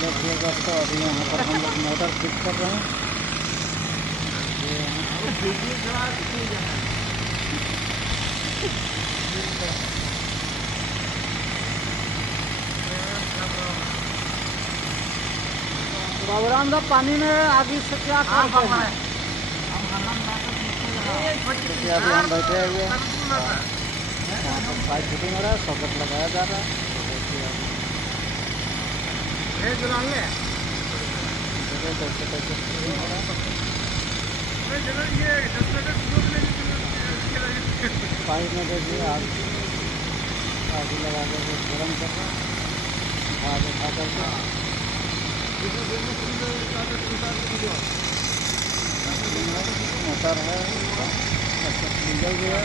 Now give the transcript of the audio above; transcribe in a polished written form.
देखिए दोस्तों, अभी यहाँ पर हम लोग मोटर फिट कर रहे हैं। बाबूराम साहब, पानी में आगे से क्या करते हैं? देखिए अभी हम बैठे हुए हैं, यहाँ पर पाइप फिटिंग हो रहा है, सॉकेट लगाया जा रहा है। तो देखिए अभी कैसे कैसे फिटिंग हो रहा है। पाइप में देखिए आग लगा करके गर्म कर रहा है, आग उठा करके। मोटर है, डीजल भी है।